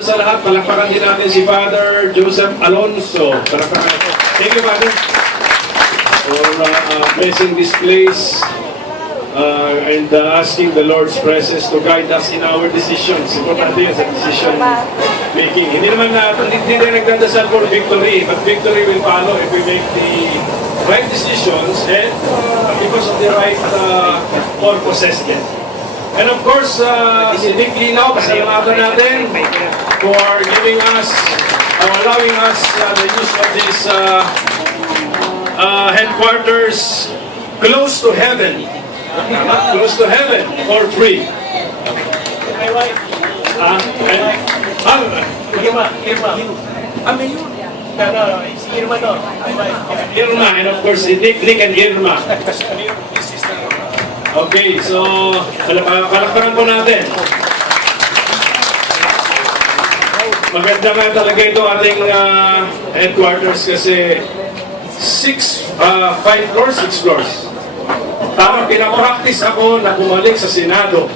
Sa lahat, palakpakan din natin si Father Joseph Alonso. Palakpakan. Thank you, Father, for blessing this place and asking the Lord's presence to guide us in our decisions. Importante yun sa decision making. Hindi naman hindi rin nagdadasal for victory, but victory will follow if we make the right decisions and because of the right purposes din. And of course, si Nick Linaw, pasalamatan natin for giving us, or allowing us the use of this headquarters close to heaven. Close to heaven for free. Irma, and of course, Nick and Irma. Okay, so palakpakan po natin. Maganda nga talaga ito ating headquarters kasi 5 floors, 6 floors. Tama, pinapractice ako na bumalik sa Senado.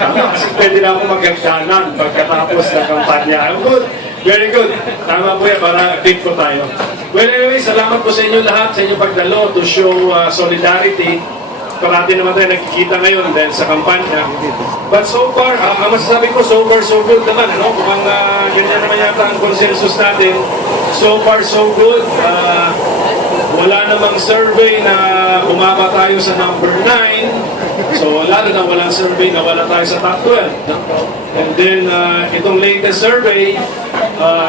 Kasi pwede na ako magagdanan pagkatapos ng kampanya. Good, very good. Tama po yan, para fit po tayo. Well, anyway, salamat po sa inyo lahat, sa inyong pagdalo to show solidarity. Parati naman tayo nakikita ngayon dahil sa kampanya. But so far, ang masasabi ko, so far, so good naman. Ano? Mukhang ganyan naman yata ang consensus natin. So far, so good. Wala namang survey na bumaba tayo sa number 9. So, lalo na walang survey na wala tayo sa top 12. And then, itong latest survey,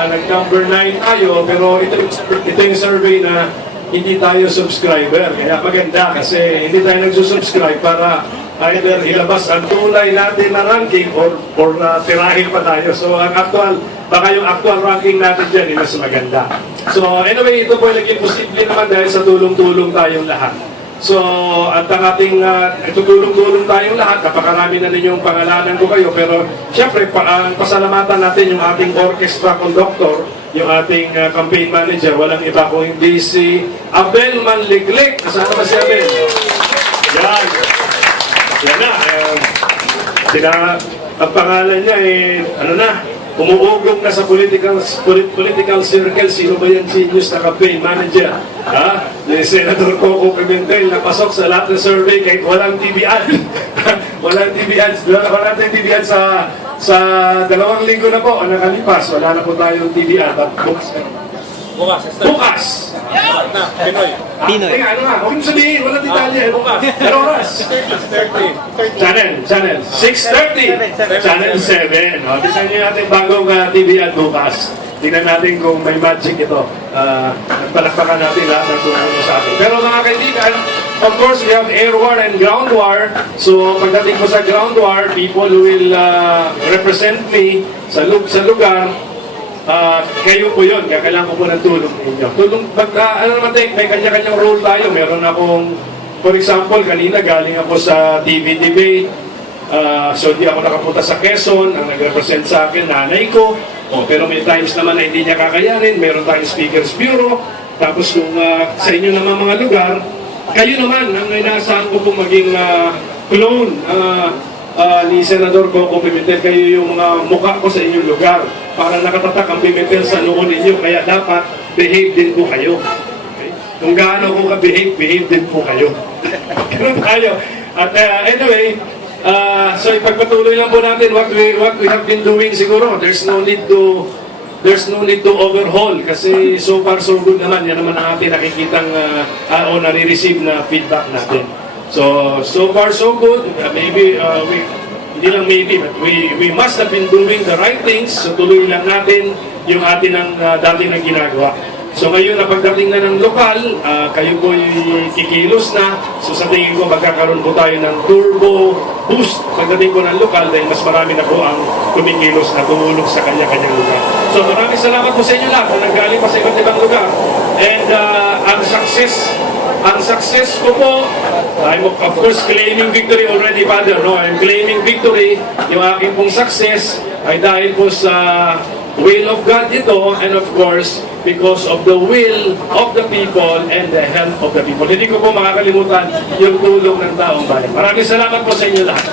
nag-number 9 tayo, pero ito yung survey na hindi tayo subscriber. Kaya maganda kasi hindi tayo nagsusubscribe para either ilabas ang tulay natin na ranking or tirahin pa tayo. So ang actual, baka yung actual ranking natin dyan mas maganda. So anyway, ito po ay naging posible naman dahil sa tulong-tulong tayong lahat. So at ang ating tutulong-tulong tayong lahat, napakarami na ninyong pangalanan ko kayo, pero siyempre pasalamatan natin yung ating orchestra conductor, yung ating campaign manager, walang iba kung hindi si Abel Manliglik. Nasaan ba si Abel? Yan. Yan na. Ang pangalan niya umuugong na sa political circle. Sino ba yan si News na campaign manager? Ni Senator Coco Pimentel na pasok sa lahat ng survey kahit walang TV ad. Walang TV ads. Wala tayong TV ads sa 2 linggo na po ang nakalipas. Wala na po tayong TV ad. Bukas! Pinoy. Teka, ano nga? Huwag mo sabihin, walang detalye. Bukas. Pero oras? 6:30. Channel 6:30. Channel 7. Tignan nyo natin bagong TV ad bukas. Tignan natin kung may magic ito. Palakpakan natin lahat ng tumulong sa atin. Pero mga kaibigan, of course, we have air war and ground war. So, pagdating ko sa ground war, people who will represent me sa lugar, kayo po yun, kailangan ko po ng tulong ninyo. May kanya-kanyang role tayo. Meron akong, for example, kanina galing ako sa TV debate. So di ako nakapunta sa Quezon. Ang nag-represent sa akin, nanay ko. Pero may times naman na hindi niya kakayanin. Meron tayong Speaker's Bureau. Tapos kung sa inyo naman mga lugar, kayo naman, ang inaasahan ko pong maging clone ni Senador Coco Pimentel. Kayo yung mga mukha ko sa inyong lugar. Para nakatatak ang Pimentel sa noon ninyo. Kaya dapat behave din po kayo. Okay? Kung gaano ko ka-behave, behave din po kayo. Ganun tayo. At anyway, so ipagpatuloy lang po natin what we have been doing siguro. There's no need to overhaul kasi so far so good naman. Yan naman ang ating nakikitang o nare-receive na feedback natin. So far so good. Maybe hindi lang maybe, but we must have been doing the right things. So tuloy lang natin yung atin dati ng ginagawa. So ngayon na pagdating na ng lokal, kayo po kikilos na. So sa tingin ko magkakaroon po tayo ng turbo boost pagdating ko ng lokal dahil mas marami na po ang kumikilos na tumulong sa kanya-kanyang lugar. So maraming salamat po sa inyo lahat na nanggaling pa sa iba't ibang lugar. And ang success ko po, I'm of course claiming victory already, Father. No? I'm claiming victory. Yung aking pong success ay dahil po sa will of God ito, and of course, because of the will of the people and the help of the people. Hindi ko po makakalimutan yung tulong ng taong bayan. Maraming salamat po sa inyo lahat.